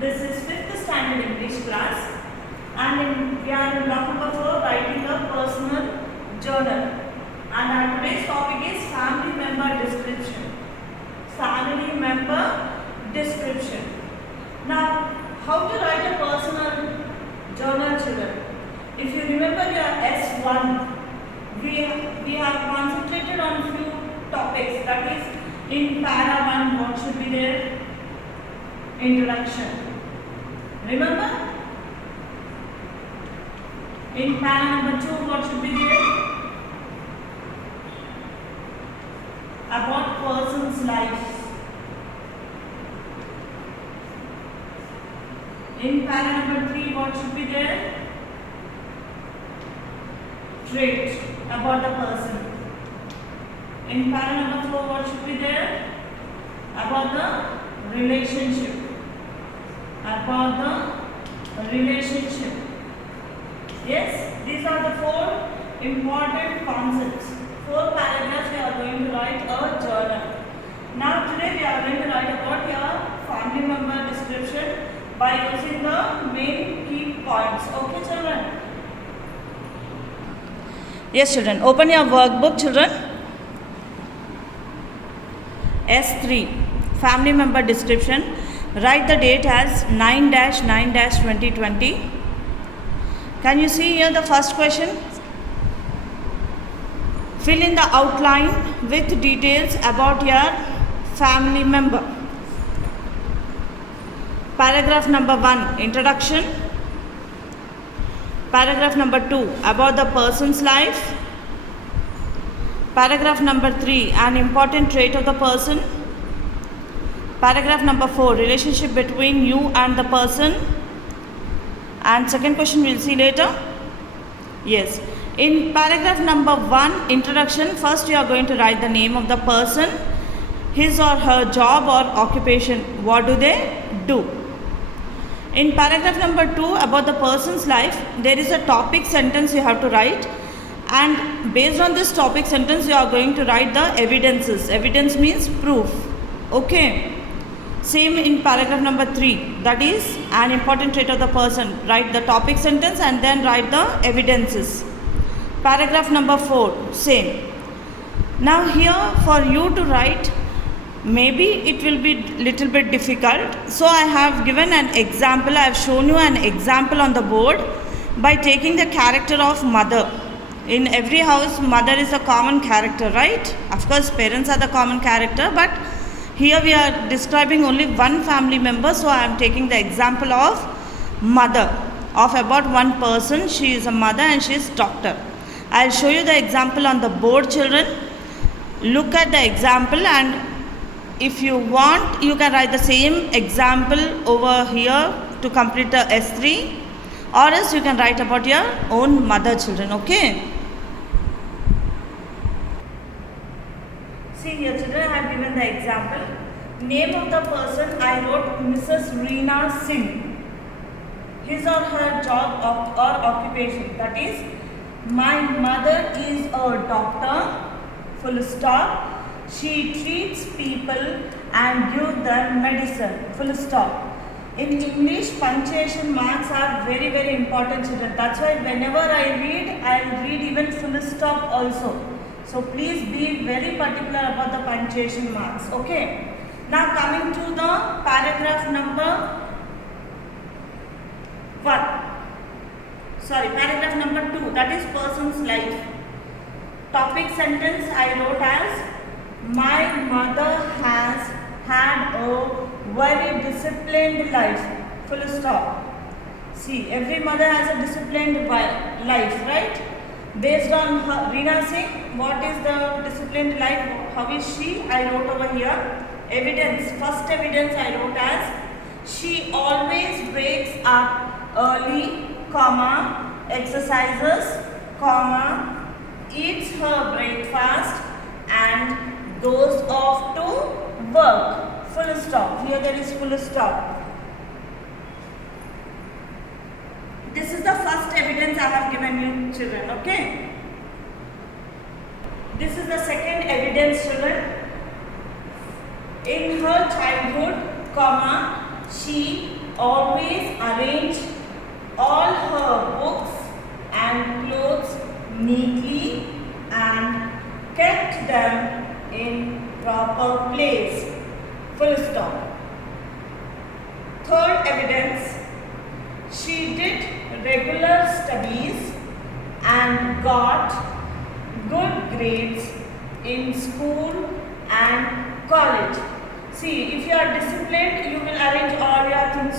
This is 5th standard English class, and we are in block number 4, writing a personal journal. And our today's topic is family member description. Family member description. Now, how to write a personal journal, children? If you remember your S1, we have concentrated on few topics. That is, in para 1, what should be there? Introduction. Remember? In para number 2, what should be there? About person's life. In para number 3, what should be there? Trait about the person. In para number 4, what should be there? About the relationship. About the relationship. Yes, these are the 4 important concepts. 4 paragraphs we are going to write a journal. Now today we are going to write about your family member description by using the main key points. Okay, children? Yes, children. Open your workbook, children. S3, family member description. Write the date as 9-9-2020. Can you see here the first question? Fill in the outline with details about your family member. Paragraph number 1, introduction. Paragraph number 2, about the person's life. Paragraph number 3, an important trait of the person. Paragraph number 4, relationship between you and the person. And second question we'll see later. Yes. In paragraph number 1, introduction, first you are going to write the name of the person, his or her job or occupation. What do they do? In paragraph number 2, about the person's life, there is a topic sentence you have to write, and based on this topic sentence you are going to write the evidences. Evidence means proof. Okay. Same in paragraph number 3, that is an important trait of the person. Write the topic sentence and then write the evidences. Paragraph number 4, same. Now here for you to write, maybe it will be little bit difficult. So I have given an example. I have shown you an example on the board by taking the character of mother. In every house, mother is a common character, right? Of course, parents are the common character, but here we are describing only one family member. So I am taking the example of mother, of about one person. She is a mother and she is doctor. I will show you the example on the board, children. Look at the example, and if you want, you can write the same example over here to complete the S3, or else you can write about your own mother, children. Okay? See here, children, I have given the example. Name of the person, I wrote Mrs. Reena Singh. His or her job or occupation, that is, my mother is a doctor, full stop. She treats people and gives them medicine, full stop. In English, punctuation marks are very, very important, children. That's why whenever I will read even full stop also. So please be very particular about the punctuation marks. Okay. Now coming to the paragraph number 1. Paragraph number 2, that is person's life. Topic sentence I wrote as, my mother has had a very disciplined life, full stop. See, every mother has a disciplined life, right? Based on her, Reena Singh, what is the disciplined life? How is she? I wrote over here. Evidence. First evidence I wrote as, she always wakes up early, comma, exercises, comma, eats her breakfast and goes off to work. Full stop. Here there is full stop. This is the first evidence I have given you, children. Okay. This is the second evidence, children. In her childhood, comma, she always arranged all her books and clothes neatly and kept them in proper place. Full stop. Third evidence, she did regular studies and got good grades in school and college. See, if you are disciplined, you will arrange all your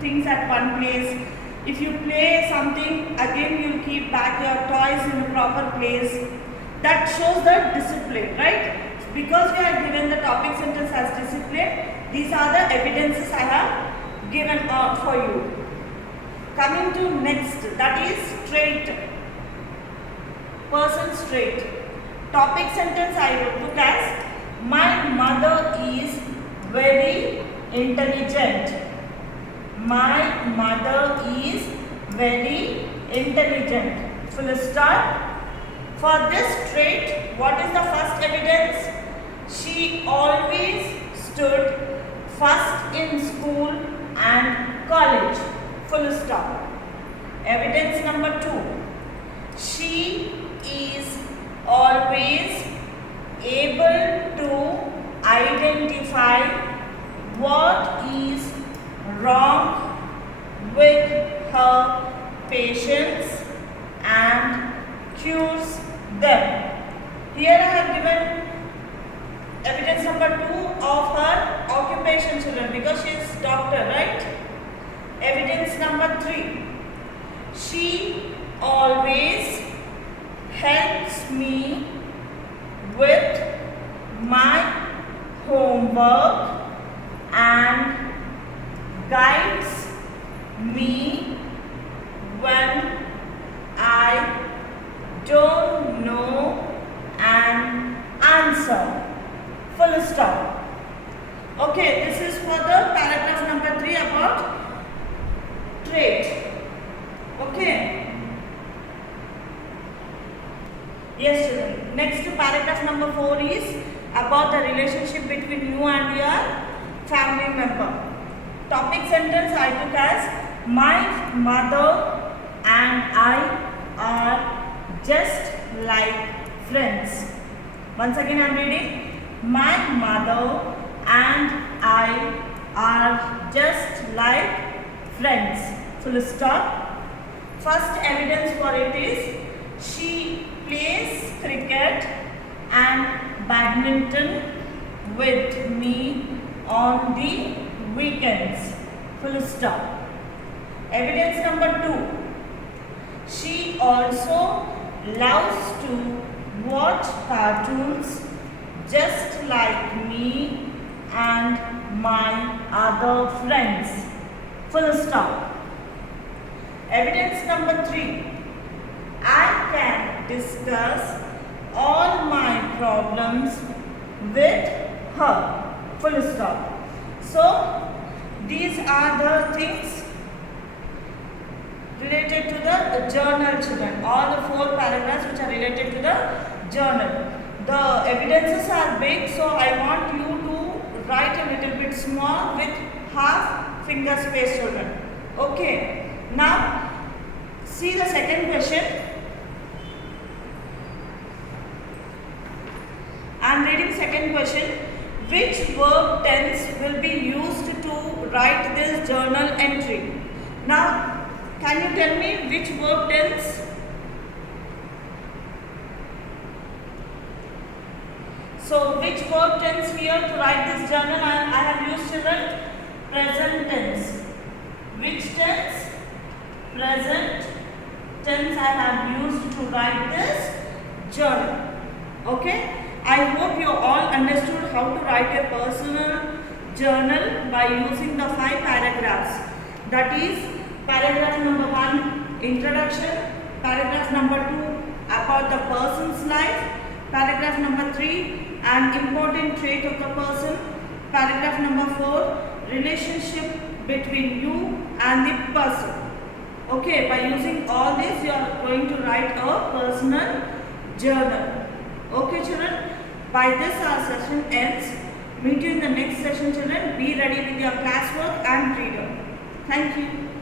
things at one place. If you play something, again you will keep back your toys in a proper place. That shows the discipline, right? Because we are given the topic sentence as discipline, these are the evidences I have given out for you. Coming to next, that is trait. Person trait. Topic sentence I took as my mother is very intelligent. My mother is very intelligent. Full stop. For this trait, what is the first evidence? She always stood first in school and college. Full stop. Evidence number 2. She is always able to identify what is wrong with her patients and cures them. Here I have given evidence number 2 of her occupation, children, because she is doctor, right? Evidence number 3. She always helps me with my homework and guides me when I don't know an answer. Full stop. Okay, this is for the paragraph number 3 about trait. Okay. Yes, children. Next paragraph number 4 is about the relationship between you and your family member. Topic sentence I took as my mother and I are just like friends. Once again I am reading. My mother and I are just like friends. Full stop. First evidence for it is she plays cricket and badminton with me on the weekends. Full stop. Evidence number 2. She also loves to watch cartoons just like me and my other friends. Full stop. Evidence number 3. I can discuss all my problems with her. Full stop. So, these are the things related to the journal, children. All the 4 paragraphs which are related to the journal. The evidences are big, so I want you to write a little bit small with half finger space, children. Okay. Now, see the second question. I am reading second question. Which verb tense will be used to write this journal entry? Now, can you tell me which verb tense? So, which verb tense here to write this journal? I have used, children, present tense. Which tense? Present tense I have used to write this journal. Okay? I hope you all understood how to write a personal journal by using the 5 paragraphs. That is paragraph number 1, introduction, paragraph number 2, about the person's life, paragraph number 3, an important trait of the person, paragraph number 4, relationship between you and the person. Okay, by using all this, you are going to write a personal journal. Okay, children, by this our session ends. Meet you in the next session, children. Be ready with your classwork and reader. Thank you.